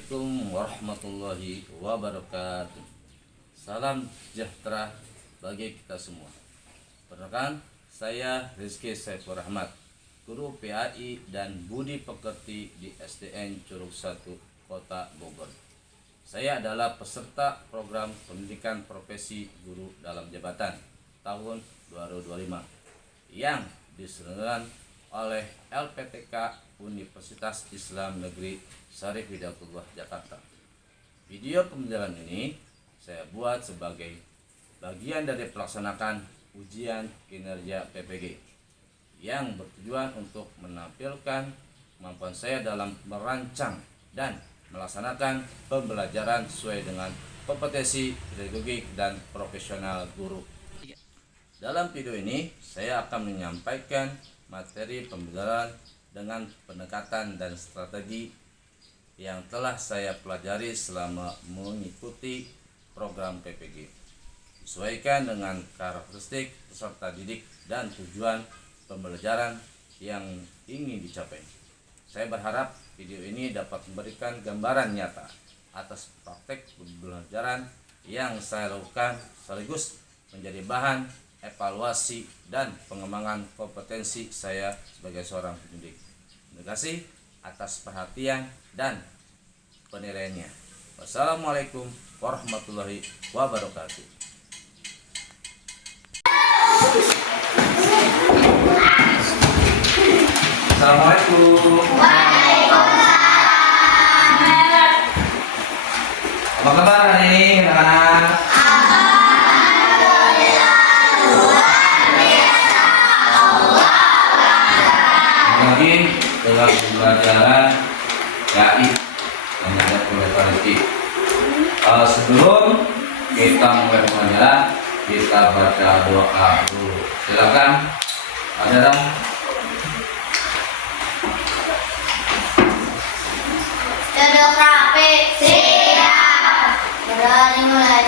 Assalamualaikum warahmatullahi wabarakatuh. Salam sejahtera bagi kita semua. Perkenalkan, saya Rizky Saiful Rahmat, guru PAI dan Budi Pekerti di SDN Curug 1, Kota Bogor. Saya adalah peserta program pendidikan profesi guru dalam jabatan tahun 2025 yang diselenggarakan oleh LPTK Universitas Islam Negeri Syarif Hidayatullah Jakarta. Video pembelajaran ini saya buat sebagai bagian dari pelaksanakan ujian kinerja PPG yang bertujuan untuk menampilkan kemampuan saya dalam merancang dan melaksanakan pembelajaran sesuai dengan kompetensi pedagogik dan profesional guru. Dalam video ini saya akan menyampaikan materi pembelajaran dengan pendekatan dan strategi yang telah saya pelajari selama mengikuti program PPG, disesuaikan dengan karakteristik peserta didik dan tujuan pembelajaran yang ingin dicapai. Saya berharap video ini dapat memberikan gambaran nyata atas praktek pembelajaran yang saya lakukan, sekaligus menjadi bahan evaluasi dan pengembangan kompetensi saya sebagai seorang pendidik. Terima kasih atas perhatian dan penilaiannya. Wassalamualaikum warahmatullahi wabarakatuh. Assalamualaikum. Apa kabar hari ini, anak-anak? Dalam pembelajaran gaib yang ada oleh sebelum kita mulai pembelajaran, kita baca doa dulu. Silakan, ada Duduk rapi, siap. Berani mulai.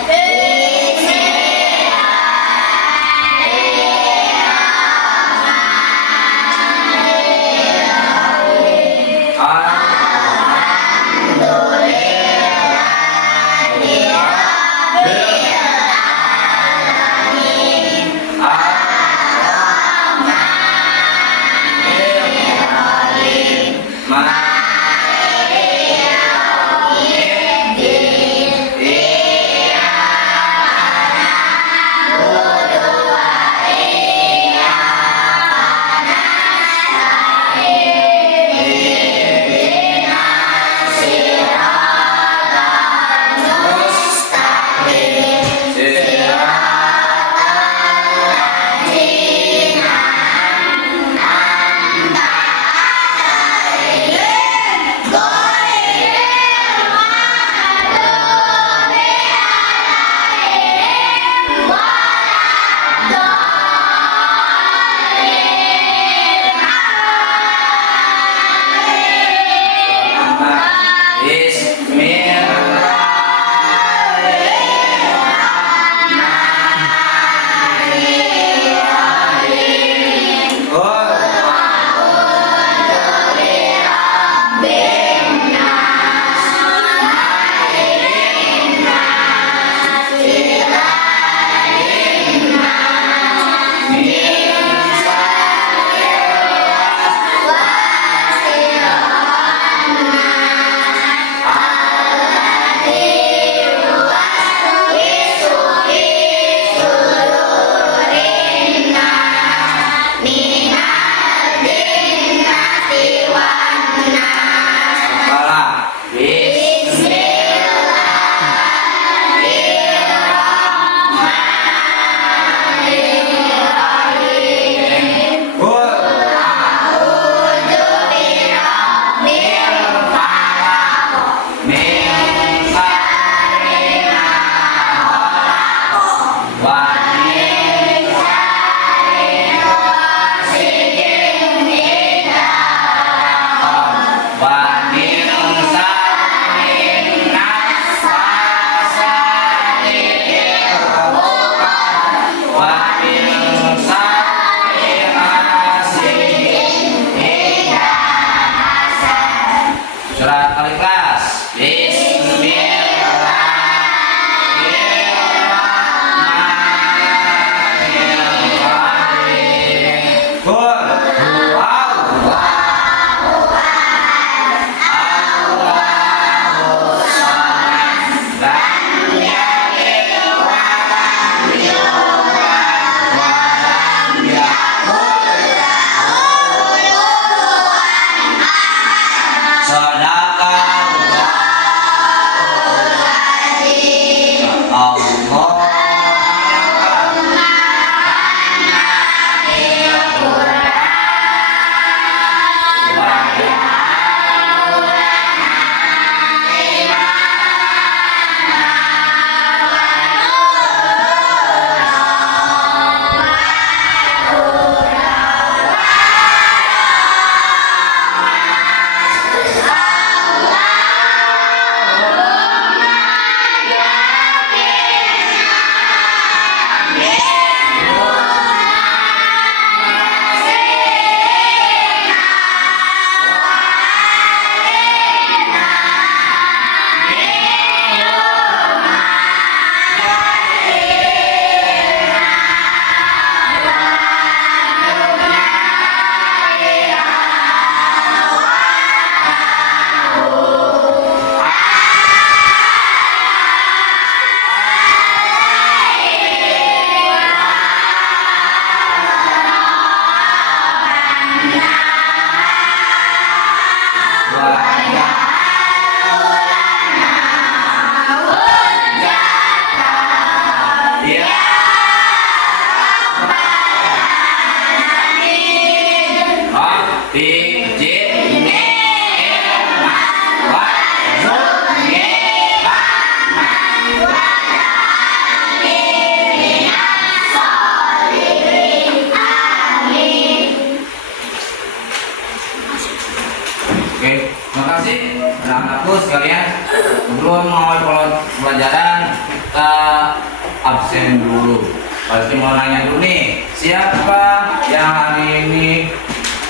absen dulu. Pasti mau nanya dulu nih, siapa yang hari ini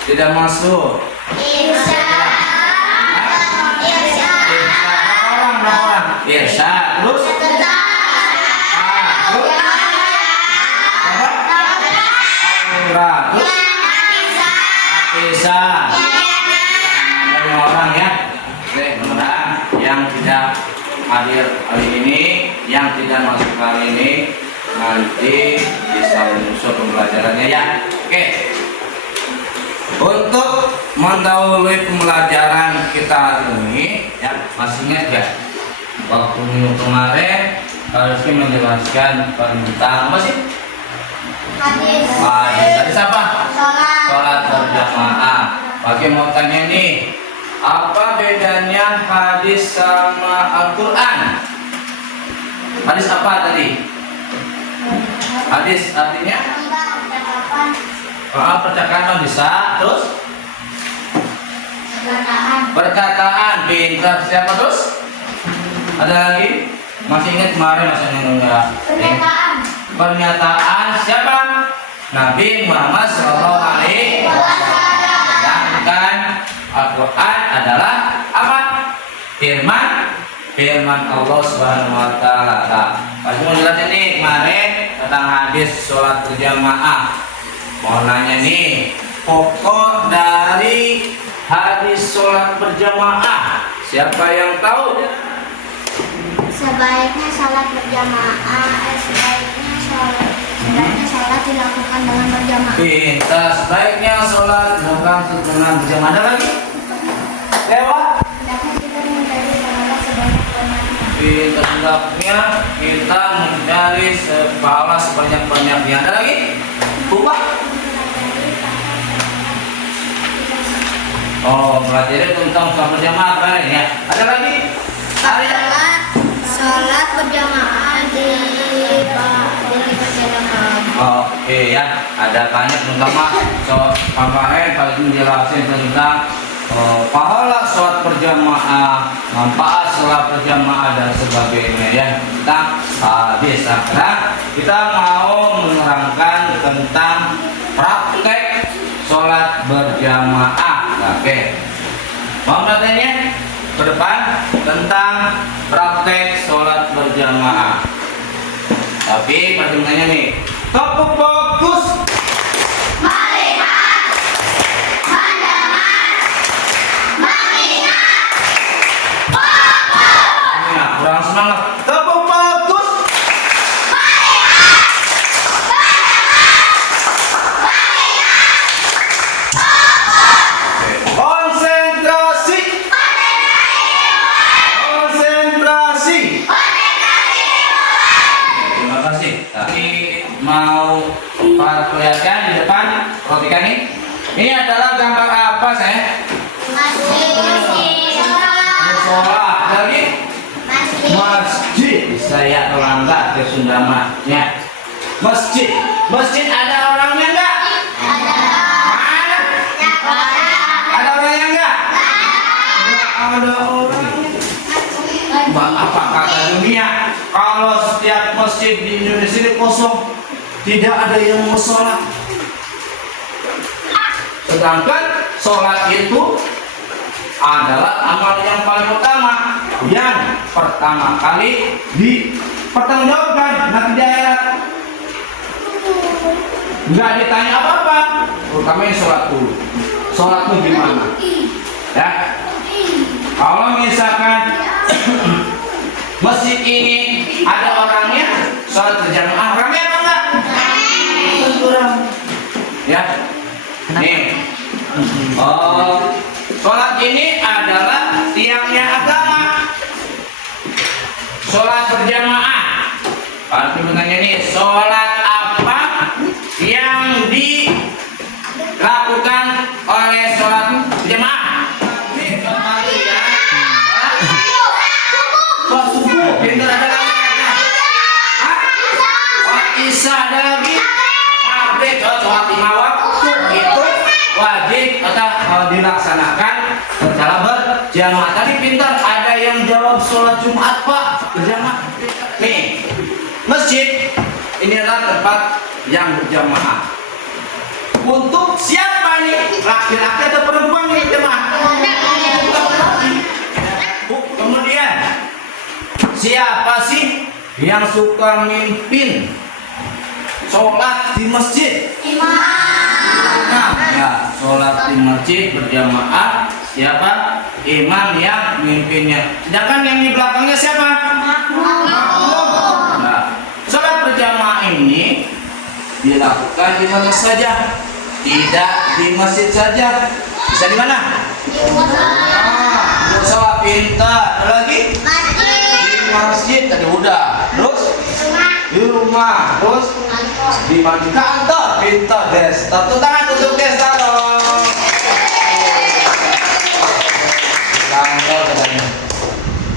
tidak masuk? Irsa. Irsa. Berapa orang? Irsa. Terus? Aura. Terus? Apesa. Ada orang ya. Oke, mudah-mudahan yang tidak hadir hari ini, yang tidak masuk kali ini, nanti bisa menyusul pembelajarannya ya. Oke. Untuk mendahului pembelajaran kita hari ini, ya masih ingat ya? Waktu minggu kemarin harus menjelaskan tentang apa sih? Hadis. Hadis apa? Sholat. Sholat berjamaah. Bagi mau tanya nih, apa bedanya hadis sama Al-Quran? Hadis apa tadi? Hadis artinya percakapan bisa, terus perkataan pintar. Siapa terus? Ada lagi? Masih ingat kemarin masih enggak? Pernyataan siapa? Nabi Muhammad SAW. Sedangkan Al-Quran adalah apa? Firman Allah Subhanahu Wa Taala. Pas mau jelasin nih kemarin tentang hadis sholat berjamaah. Mau nanya nih, pokok dari hadis sholat berjamaah siapa yang tahu? Sebaiknya sholat berjamaah. Sebaiknya sholat dilakukan dengan berjamaah. Pintar, sebaiknya sholat bukan dengan berjamaah. Ada lagi? Lewat. Hendaknya kita mencari pahala sebanyak-banyaknya. Pintar, hendaknya kita mencari pahala sebanyak-banyaknya. Ada lagi? Lupa. Oh, pelajari tentang sholat berjamaah kemarin ya. Ada lagi? Sholat berjamaah di perjalanan. Oke ya, ada banyak terutama kemarin kalau menjelaskan tentang pahala sholat berjamaah, manfaat sholat berjamaah dan sebagainya ya. Tentang hadis. Sekarang kita mau menerangkan tentang praktek sholat berjamaah. Oke, mau katanya ke depan tentang praktek sholat berjamaah. Tapi pertanyaannya nih, topik fokus. Melihat, mendengar, mengingat, fokus. Ya, kurang semangat. Topik fokus. Konsentrasi. Konsentrasi. Terima kasih. Tapi mau perlihatkan di depan roti ini. Ini adalah gambar apa saya? Musola. Lagi? Masjid. Saya terlambat ke Sundama. Ya. Masjid. Masjid ada orangnya enggak? Ada. Mana? Ada orangnya enggak? Ada orangnya. Apa kata dunia? Kalau setiap masjid di Indonesia ini kosong, tidak ada yang mau sholat. Sedangkan sholat itu adalah amal yang paling utama, yang pertama kali dipertanggungjawabkan nanti di akhirat. Nggak ditanya apa-apa, terutama yang sholat dulu. Sholat itu gimana? Ya, kalau misalkan masjid ini ada orangnya, sholat berjamaah orangnya apa enggak? Kurang. Ya, nih. Sholat ini adalah tiangnya agama. Sholat berjamaah. Arti bertanya nih, sholat apa yang dilakukan oleh sholat berjamaah? Sholat subuh. Pintar ada lagi. Sholat isya ada lagi. Maghrib, sholat 5 waktu itu wajib atau dilaksanakan secara berjamaah. Tadi pintar ada yang jawab sholat Jumat Pak berjamaah. Nih masjid ini adalah tempat yang berjamaah. Untuk siapa nih? Laki-laki atau perempuan ini jemaah? Kemudian siapa sih yang suka mimpin sholat di masjid? Imam. Ya, sholat di masjid berjamaah. Siapa? Imam yang mimpinnya. Sedangkan yang di belakangnya siapa? Nah, sholat berjamaah ini dilakukan di mana saja, tidak di masjid saja. Bisa di mana? Sholat pintar. Ada lagi? Di masjid tadi udah. Terus di rumah. Terus di kantor. Pintar des. Tepuk tangan untuk des dong. Kantor katanya.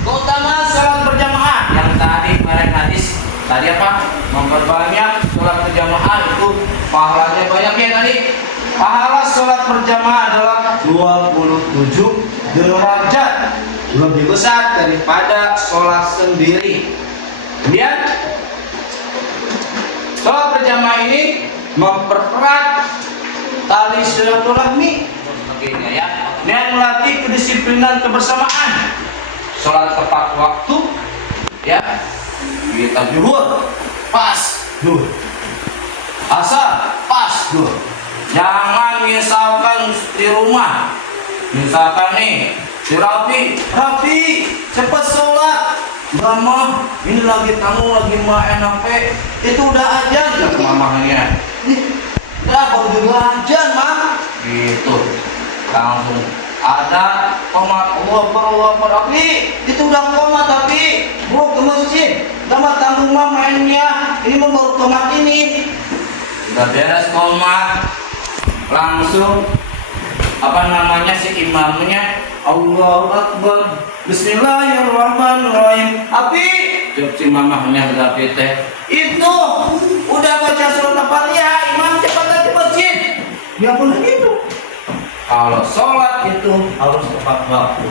Keutamaan sholat berjamaah yang tadi kemarin hadis tadi apa? Memperbanyak sholat berjamaah itu pahalanya banyak ya tadi. Pahala sholat berjamaah adalah 27 derajat lebih besar daripada sholat sendiri. Kemudian sholat berjamaah ini mempererat tali silaturahmi sebagainya ya, dan melatih kedisiplinan kebersamaan. Sholat tepat waktu ya, kita zuhur pas zuhur, asar pas zuhur. Jangan misalkan di rumah, misalkan nih si Rafi cepat sholat, nggak mau, ini lagi tanggung lagi main HP, itu udah ajan ya mamahnya, udah baru juga ajan mah, gitu langsung ada komat Allah Rafi, itu udah komat tapi bro ke masjid, nggak mau tanggung mah mainnya, ini mau baru komat ini, udah beres komat. Langsung apa namanya si imamnya Allahu Akbar Bismillahirrahmanirrahim. Api jawab si mamahnya berarti teh itu udah baca surat Al-Fatihah, imam cepat ke masjid. Ya boleh gitu. Kalau sholat itu harus tepat waktu.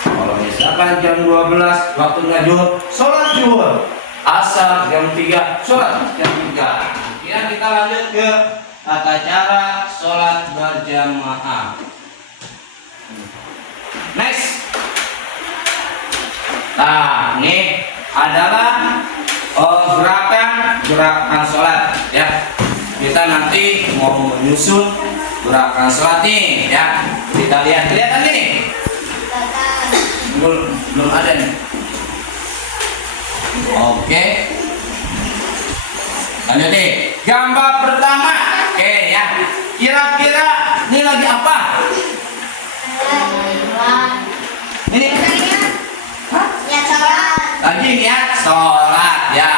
Kalau misalkan jam 12 waktunya zuhur, sholat zuhur. Asar jam 3, sholat jam 3. Ya, kita lanjut ke tata cara sholat berjamaah. Next. Nah, ini adalah gerakan sholat ya. Kita nanti mau menyusun gerakan sholat nih ya. Kita lihat kelihatan nih. Belum ada nih. Oke. Lanjut nih. Gambar pertama. Oke ya, kira-kira ini lagi apa? Ini Ya sholat. lagi niat sholat ya.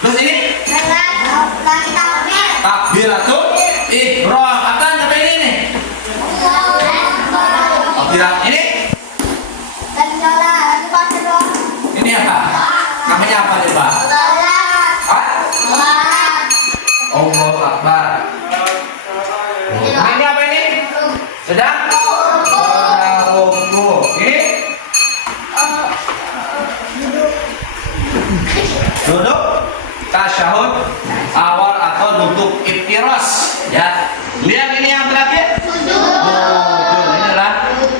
Terus ini Lagi takbir. takbiratul ihram. Apa sampai ini nih? Takbirat ini? Lagi sholat. Lagi baca doa. Ini apa? Namanya apa nih Pak? Sholat. Hah? Sholat. Allahu Akbar. Ini apa ini? Sedang? Ruku. Ini? Duduk tasyahud awal atau duduk iftiras ya. Lihat ini yang terakhir. Sujud. Ini adalah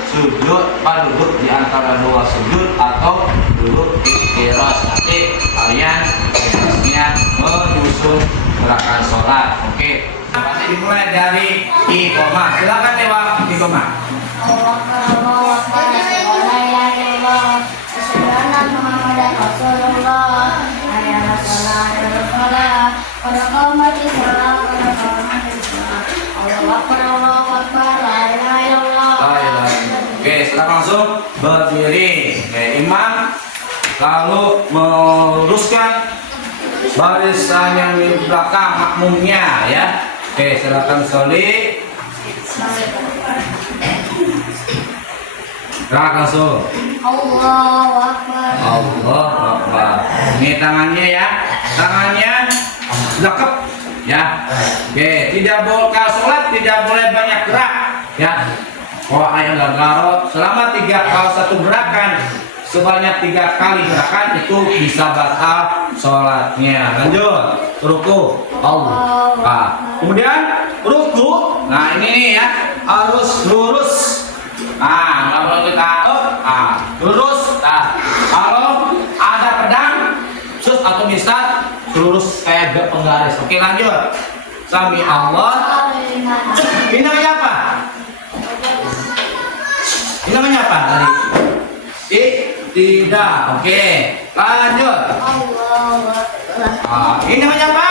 sujud pada duduk di antara dua sujud atau duduk iftiras. Nanti kalian tugasnya menyusun gerakan sholat. Oke. Pasti dimulai dari iqomah. Silakan Dewa iqomah. Allahu Akbar. La ilaha illallah. Asyhadu anna Muhammadan Rasulullah. Hayya 'alas shalah, hayya 'alas falah. Qad qamatis shalah, qad qamatis shalah. Allahu Akbar, Allahu Akbar. La ilaha illallah. Oke, sekarang langsung berdiri. Oke, imam lalu meluruskan barisannya di belakang makmumnya ya. Oke, silakan sholli. Gerak langsung. Allahu Akbar. Allah Akbar. Ini tangannya ya, tangannya dekep ya. Oke, tidak boleh kalau sholat tidak boleh banyak gerak ya. Kalau ayam nggak garot selama 3 kalau satu gerakan sebanyak 3 kali gerakan itu bisa batal sholatnya. Lanjut, ruku. Allah. Nah, kemudian ruku. Nah ini nih ya, harus lurus. Nah, kalau kita lurus. Nah, kalau ada pedang, sus atau misal lurus kayak penggaris. Oke, lanjut. Sami Allah. Ini namanya apa? Ini namanya apa tadi? Tidak. Oke, lanjut. Ini namanya apa?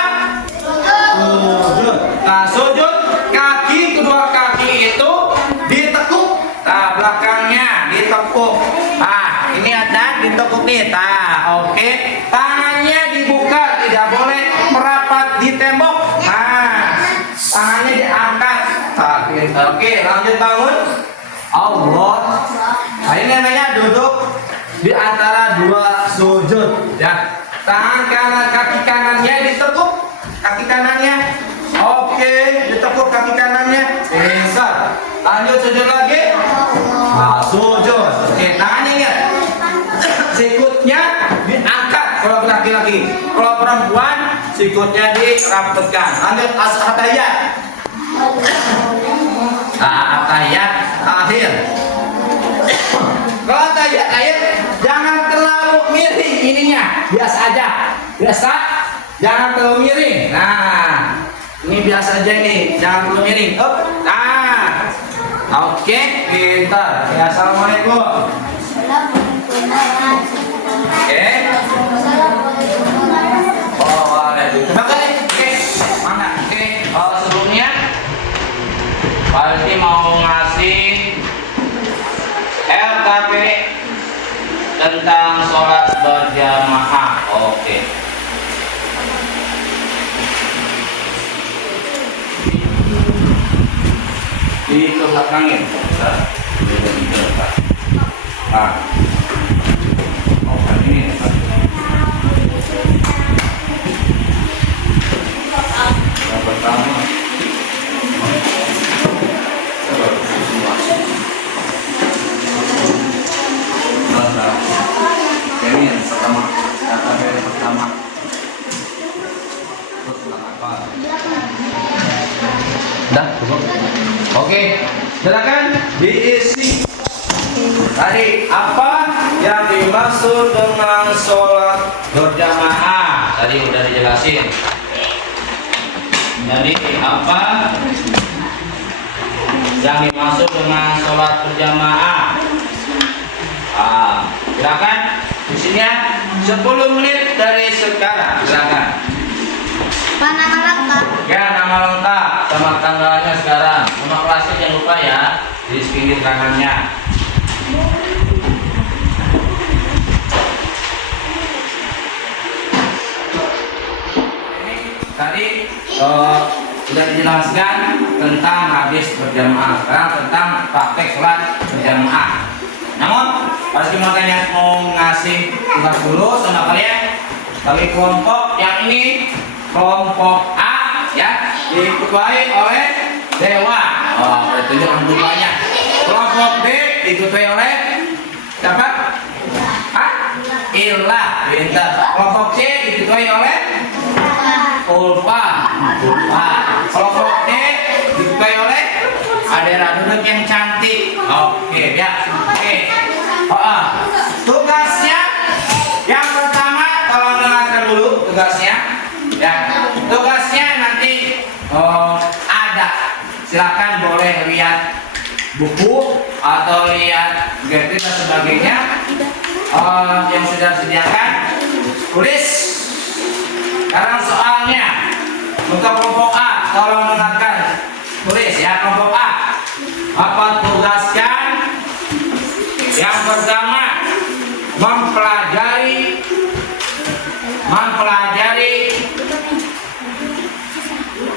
Sujud. Nah, sujud, kedua kaki itu ditekuk. Nah, belakangnya ditekuk. Nah, ini ada ditekuk nih. Nah, oke. Tangannya dibuka, tidak boleh merapat di tembok. Nah, tangannya diangkat. Nah, oke, lanjut bangun. Allah. Nah, ini namanya duduk di antara dua sujud ya. Tangan kanan, kaki kanannya ditekuk, kaki kanannya. Oke, ditekuk kaki kanannya. Bisa. Lanjut sujud lagi. Nah, sujud. Oke, tangannya ingat. Sikutnya diangkat kalau laki-laki. Kalau perempuan sikutnya dirapetkan. Lanjut atahiyat. Nah, atahiyat akhir. Kalau atahiyat akhir jangan terlalu miring ininya. Biasa aja. Biasa. Jangan terlalu miring. Nah, ini biasa aja nih. Jangan terlalu miring. Nah. Oke, pintar. Ya, assalamualaikum. Oke. Oh, waalaikumsalam. Oke, mana? Oke. Sebelumnya pasti mau ngasih LKP tentang sholat berjamaah. Oke. Di belakangin. Nah. Oh, ini. Yang pertama. Ini yang pertama. Yang pertama. Dah, cukup. Oke, silakan diisi. Tadi apa yang dimaksud dengan sholat berjamaah? Tadi udah dijelasin. Jadi apa yang dimaksud dengan sholat berjamaah? Silakan. Isinya 10 menit dari sekarang. Silakan. Pak, nama lengkap. Ya, nama lengkap sama tanggalnya sekarang. Nama kelasnya jangan lupa ya, di pinggir kanannya. Tadi sudah dijelaskan tentang hadis berjamaah. Sekarang tentang praktek sholat berjamaah. Namun, pasti mau ngasih tugas dulu sama kalian. Bagi kelompok yang ini, kelompok A ya, diketuai oleh Dewa. Oh, tunjukkan ketuanya. Kelompok B diketuai oleh siapa? Ilah. Pintar. Kelompok C diketuai oleh Ulfa. Kelompok D diketuai oleh Adera. Duduk yang cantik. Oke, ya. Oke. Tugasnya yang pertama, tolong dengarkan dulu tugasnya. Ya, tugasnya nanti ada. Silakan boleh lihat buku atau lihat gadget dan sebagainya yang sudah disediakan. Tulis. Sekarang soalnya untuk kelompok A, tolong dengarkan. Tulis ya, kelompok A. Apa tugaskan? Yang pertama, mempelajari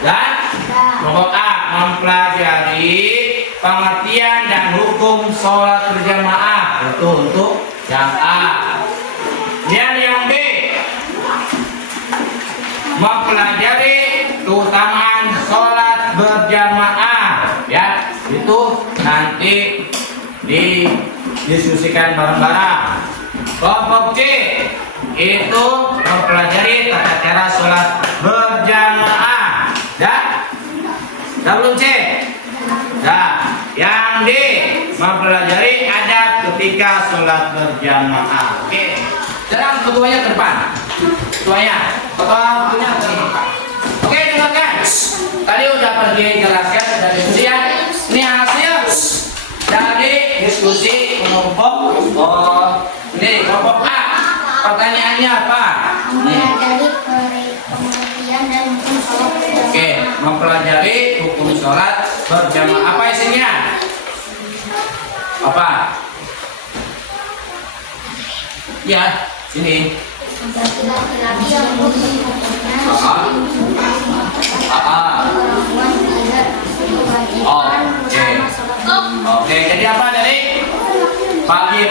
dan kelompok A mempelajari pengertian dan hukum sholat berjamaah. Itu untuk yang A. Dan yang B, mempelajari keutamaan sholat berjamaah. Ya, itu nanti didiskusikan bareng-bareng. Kelompok C itu mempelajari tata cara sholat berjamaah. Ya? Dah belum cek? Dah. Yang D, mempelajari adab ketika sholat berjamaah. Oke. Sekarang ketuanya ke depan. Ketuanya punya ke depan. Oke, dengarkan. Tadi udah pergi jelaskan dari diskusi. Ini hasil dari diskusi kelompok. Oh, ini kelompok A. Pertanyaannya apa? Mempelajari pengertian dan hukum sholat berjamaah. Oke, mempelajari hukum sholat berjamaah. Apa isinya? Apa? Ya, sini. Laki-laki yang hukumnya perempuan tidak diwajibkan bersama sholat. Oke, jadi apa dari bagi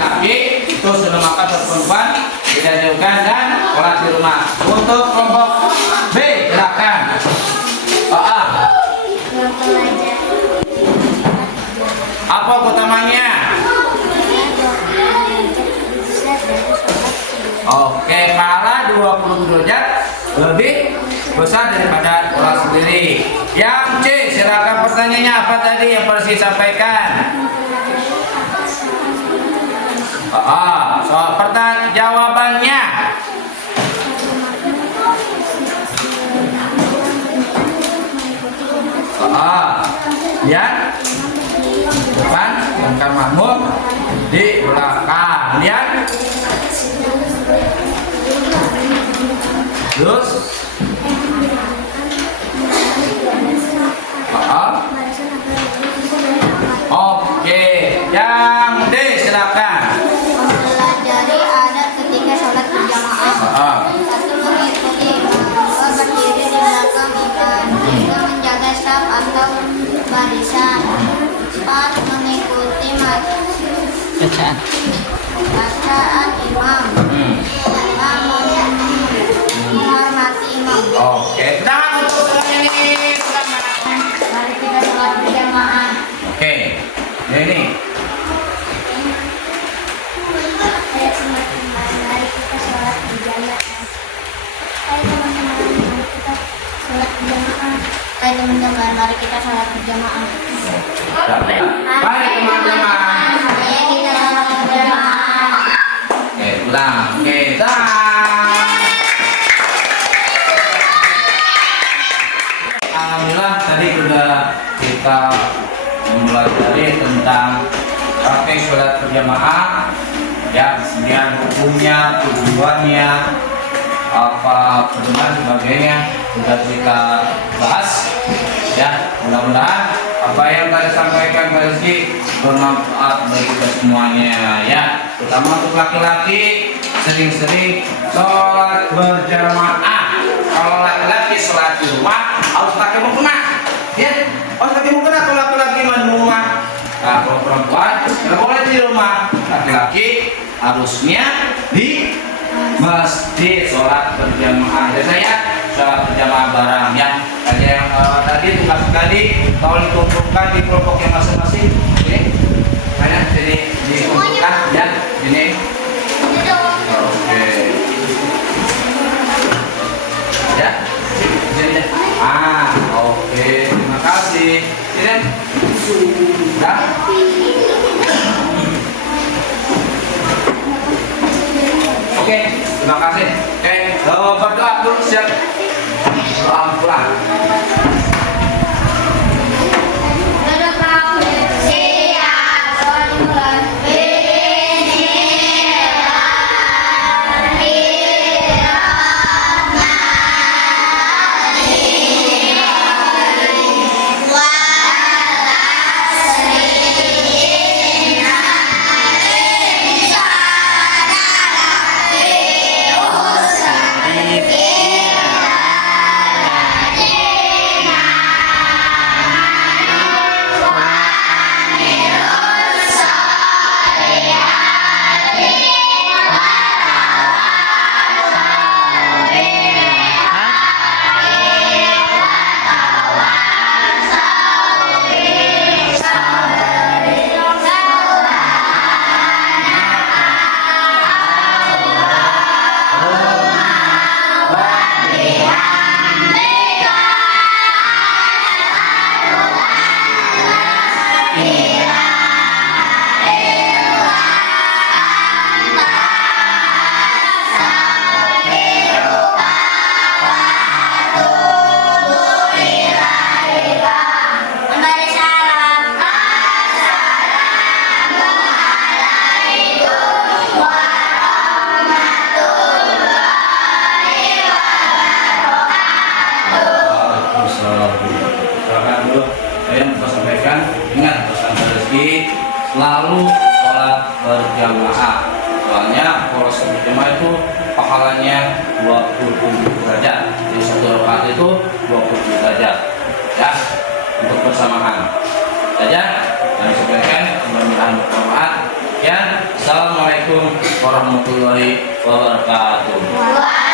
laki itu sudah makan perempuan tidak dilakukan dan sholat di rumah. Untuk kelompok B silakan. Mempelajari Apa utamanya? Oke, pahala 20 derajat lebih besar daripada sholat sendiri. Yang C, silakan pertanyaannya apa tadi yang Persi sampaikan? Soal pertanyaan jawabannya. Lihat depan lengkap makmur di belakang. Lihat terus oke, yang D silakan. mempelajari adat ketika sholat berjamaah. Satu, mengikuti imam. Dua, berdiri di belakang imam. Tiga, menjaga saf atau barisan. Empat, mengikuti bacaan imam. Lima, menghormati imam. Oke, tangan untuk ini. Mari kita sholat berjamaah. Oke, ini. Ayo teman-teman, mari kita sholat berjamaah. Ayo teman-teman, mari kita sholat berjamaah. Ayo teman-teman, mari kita sholat berjamaah. Mari teman-teman. Ayo kita sholat berjamaah. Oke, ulang. Oke, dah. Alhamdulillah tadi sudah kita mempelajari tentang praktek sholat berjamaah, ya, kemudian hukumnya, tujuannya, apa pedoman sebagainya sudah kita bahas. Ya, mudah-mudahan apa yang tadi sampaikan Pak Rizky bermanfaat bagi kita semuanya, ya, terutama untuk laki-laki sering-sering sholat berjamaah. Kalau laki-laki sholat di rumah harus pakai mukena, ya, harus pakai mukena kalau laki-laki di rumah. Nah, kalau perempuan tidak boleh di rumah, laki-laki harusnya di masjid sholat berjamaah. Dan saya sholat berjamaah bareng, ya. Tadi tugas sekali tolong dikumpulkan di kelompoknya masing-masing. Oke, banyak jadi dikumpulkan, ya, ini. Oke. Ya, sini. Oke, terima kasih. Sini. Ya. Oke, terima kasih. Berdoa dulu, siap. Doa pulang. Aduh, saya mau sampaikan, ingat pesan rezeki selalu sholat berjamaah. Soalnya kalau sholat berjamaah itu pahalanya 27 derajat. Jadi satu rakaat itu 27 derajat. Ya, untuk bersamaan. Saja kami sampaikan, mudah-mudahan bermanfaat. Ya, assalamualaikum warahmatullahi wabarakatuh.